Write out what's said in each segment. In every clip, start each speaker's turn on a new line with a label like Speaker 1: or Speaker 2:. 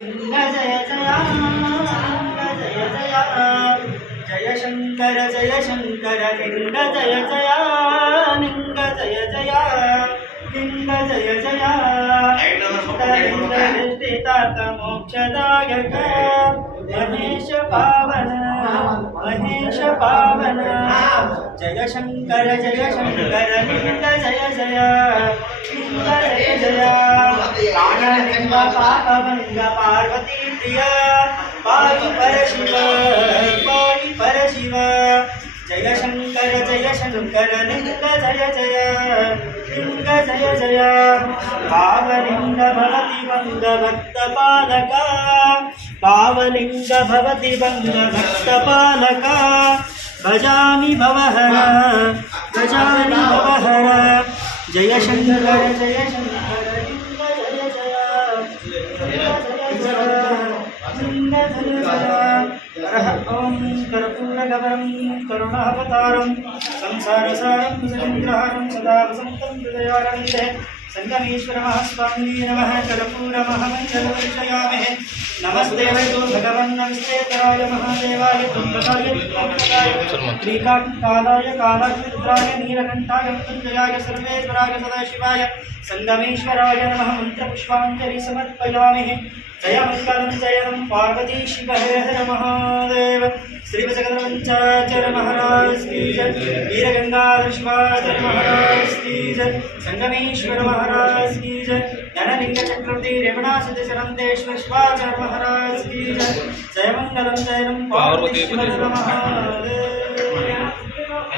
Speaker 1: जय जय जय जय जय शंकर जय शंकर लिंग जय जय लिंग जय जय लिंग जय मोक्षदायक महेश पावन महेश पावन जय शंकर जय शंकर लिंग जय जय लिंग जय जय प्राणलिंग पार्वती प्रिय पाहि परशिव पाहि परशिव जय शंकर जय लिंग जय जय लिंग जय जय पावलिंग भवति बंग भक्त पालक पावलिंग भवति बंग भक्त पालक भजामि भवहर भजामि भवहर जय शंकर जय शंकर। ॐ कर्पूरगवरं करुणावतारं संसारसारं सुरेन्द्रहारं सदा वसन्तं हृदयारविन्दे। सङ्गमेश्वरमः स्वामिने नमः। कर्पूरमहमञ्जलवर्षयामहे नमस्ते वैतो भगवन् नमस्ते कराय महादेवाय। तुङ्गकाय त्र्यम्बकाय श्रीकान्तालाय कालाग्निरुद्राय नीलकण्ठाय मृत्युञ्जयाय सर्वेश्वराय सदाशिवाय सङ्गमेश्वराय नमः मन्त्रपुष्पाञ्जलि समर्पयामि। जयं पार्वती शिव हर हर महादेव। श्री जगन्वंचाचर महाराज की जय। वीरगंगाधर शिवाचर महाराज की जय। संगमेश्वर महाराज की जय। धनलिंग चक्रवर्ती रेवणा सिद्ध चरंदेश्वर शिवाचर महाराज की जय। जय मंगलम जयम पार्वती महादेव।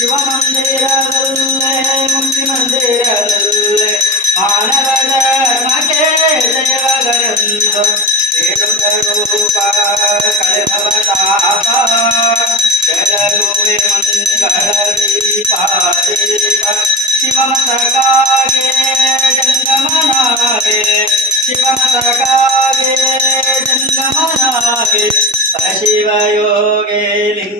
Speaker 1: ಶಿವಮಂದಿರವಲ್ಲ ಮುಕ್ತಿ ಮಂದಿರವಲ್ಲ ಮಾನವದ ಮಕೆ ದೇವಗಳೆಂದು ರೂಪ ಕಳೆಭವತಾಪ ಜಲಗುವೆ ಮಂಗಳ ದೀಪ ಶಿವಮತಕಾಗೆ ಜಂಗಮನಾಗೆ ಶಿವಮತಕಾಗೆ ಜಂಗಮನಾಗೆ ಶಿವಯೋಗೆ ಲಿಂಗ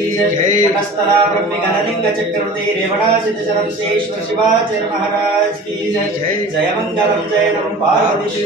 Speaker 1: जय कटस्थला ब्रह्म गणलिंग चक्रवर्ती रेवणा सिद्ध चरमसेश्वर शिवाचार्य महाराज की जय जय मंगलम जय नम पार्वती